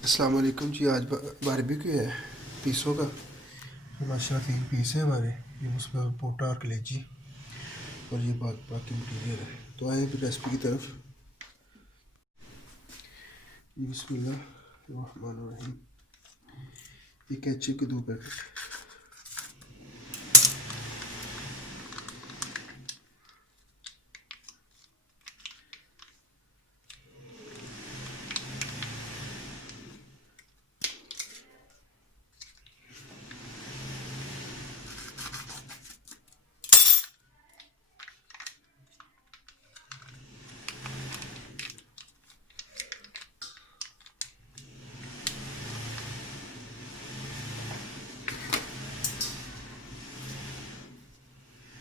अस्सलाम वालेकुम जी। आज बारबी क्यों है पीसों का। माशाल्लाह 3 पीस है हमारे। ये उसमें पोटा और कलेजी और ये बाकी मटीरियल है। तो आए फिर रेसिपी की तरफ। बिस्मिल्लाहिर्रहमानिर्रहीम। ये केचप के 2 पैकेट,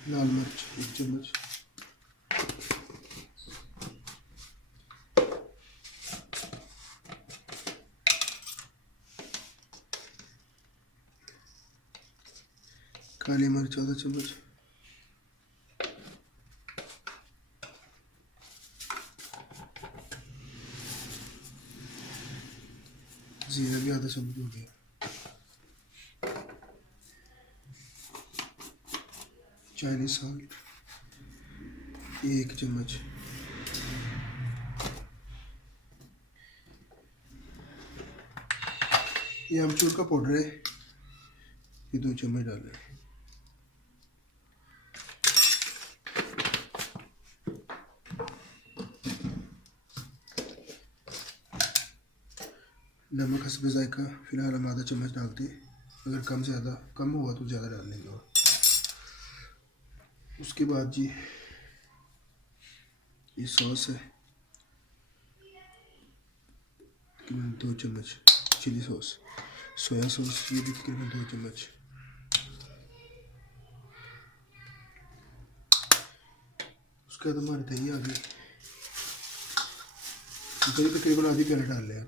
लाल मिर्च 1 चम्मच, काली मिर्च आधा चम्मच, जीरा भी आधा चम्मच हो गया, चाइनीज सॉल्ट 1 चम्मच, ये अमचूर का पाउडर है, ये 2 चम्मच डाल रहे हैं। नमक हस्ब जायका फ़िलहाल हम आधा चम्मच डालते हैं, अगर कम हुआ तो ज़्यादा डाल लेंगे। और उसके बाद जी ये सॉस है, 2 चम्मच चिली सॉस, सोया सॉस ये भी तकरीबन 2 चम्मच, उसके बाद हमारी दही आ गई, दही तकरीबन आधी प्याला डाल लें।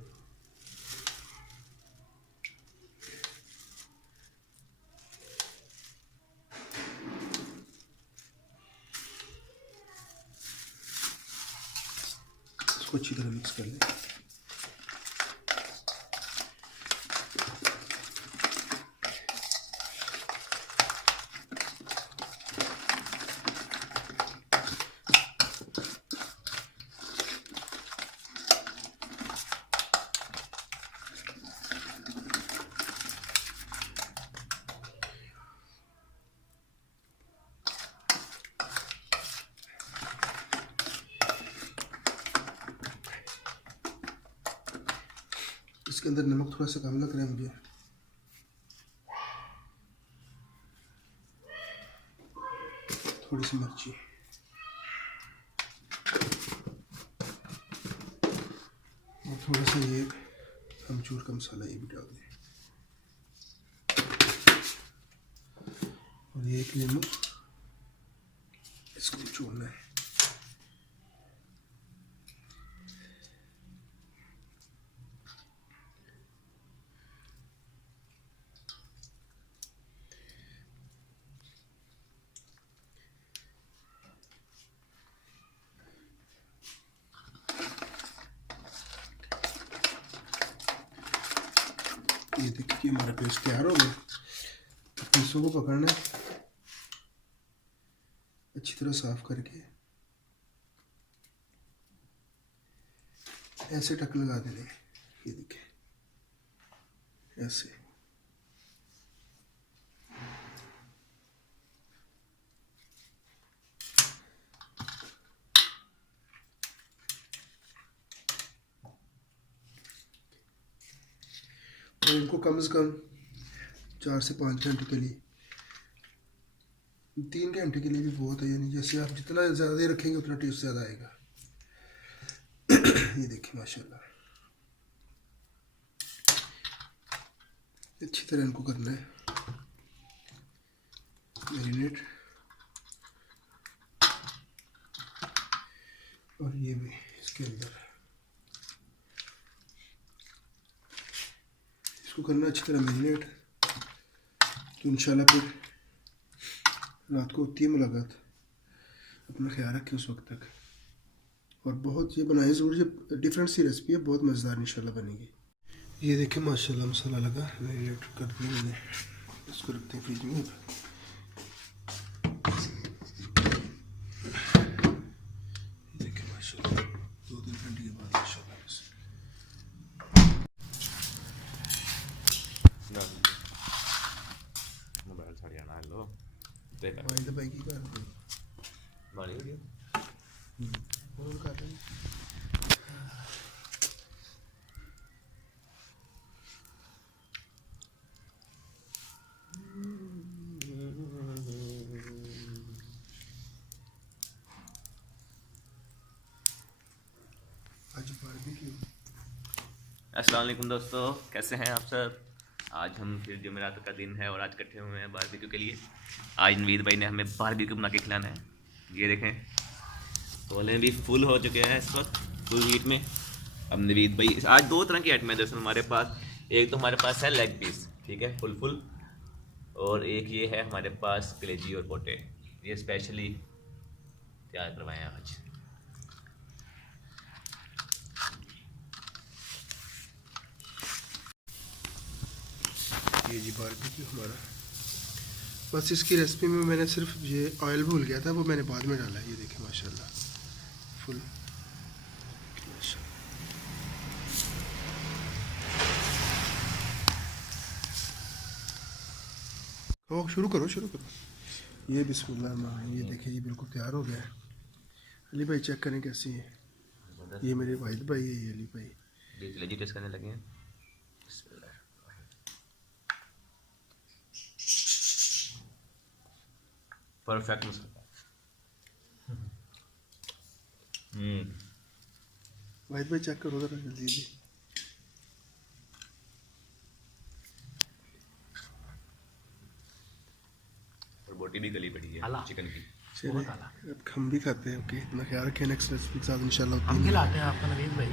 इसको अच्छी तरह मिक्स कर लें। इसके अंदर नमक थोड़ा सा कम लग रहा है मुझे, थोड़ी सी मिर्ची, और थोड़ा सा ये अमचूर का मसाला ये भी डाल दें, और ये 1 नींबू, इसको निचोड़ना है। ये देखिए हमारा पेस्ट तैयार हो गया। पीसों को पकड़ना है अच्छी तरह साफ करके, ऐसे टक लगा देने। ये देखिए ऐसे, और इनको कम से कम 4 से 5 घंटे के लिए, 3 घंटे के लिए भी बहुत है। यानी जैसे आप जितना ज़्यादा रखेंगे उतना टेस्ट ज़्यादा आएगा। ये देखिए माशाल्लाह अच्छी तरह इनको करना है मैरिनेट। और ये भी इसके अंदर इसको करना अच्छी तरह मैरिनेट। तो इंशाल्लाह फिर रात को होती है मुलाकात। अपना ख्याल रखें उस वक्त तक। और बहुत ये बनाए ज़रूर, ये डिफरेंट सी रेसिपी है, बहुत मज़ेदार इंशाल्लाह बनेगी। ये देखिए माशाल्लाह मसाला लगा, मैरिनेट कर दिया मैंने, इसको रखते हैं फ्रिज में। देखिए माशाल्लाह 2-3 घंटे के बाद माशाल्लाह मोबाइल छड़ जाना है लो देख भाई की कर दे बड़ी हो गई फोन कर रहे हैं। आज बारबेक्यू। अस्सलाम वालेकुम दोस्तों, कैसे हैं आप सब। आज हम फिर जुमेरात का दिन है और आज इकट्ठे हुए हैं बारबेक्यू के लिए। आज नवीद भाई ने हमें बारबेक्यू बना के खिलाना है। ये देखें तोले भी फुल हो चुके हैं इस वक्त फुल हीट में। अब नवीद भाई आज 2 तरह की आइटम है दोस्तों हमारे पास। एक तो हमारे पास है लेग पीस, ठीक है, फुल, और एक ये है हमारे पास कलेजी और पोटे। ये स्पेशली तैयार करवाए हैं आज। ये जी बारबेक्यू हमारा। बस इसकी रेसिपी में मैंने सिर्फ ये ऑयल भूल गया था, वो मैंने बाद में डाला है। ये देखिए माशाल्लाह फुल। ओ शुरू करो। ये बिस्मिल्लाह। ये देखिए ये बिल्कुल तैयार हो गया है। अली भाई चेक करें कैसी है। ये मेरे वाहिद भाई है, ये अली भाई कलेजी टेस्ट करने लगे हैं। परफेक्ट मसाला। वाहिद भाई चेक करो जरा जल्दी। और बोटी भी गली पड़ी है चिकन की। चलिए अब हम भी खाते हैं। ओके, इतना ख्याल रखें। नेक्स्ट रेसिपी के साथ इंशाल्लाह हम खिलाते हैं आपका नवीद भाई।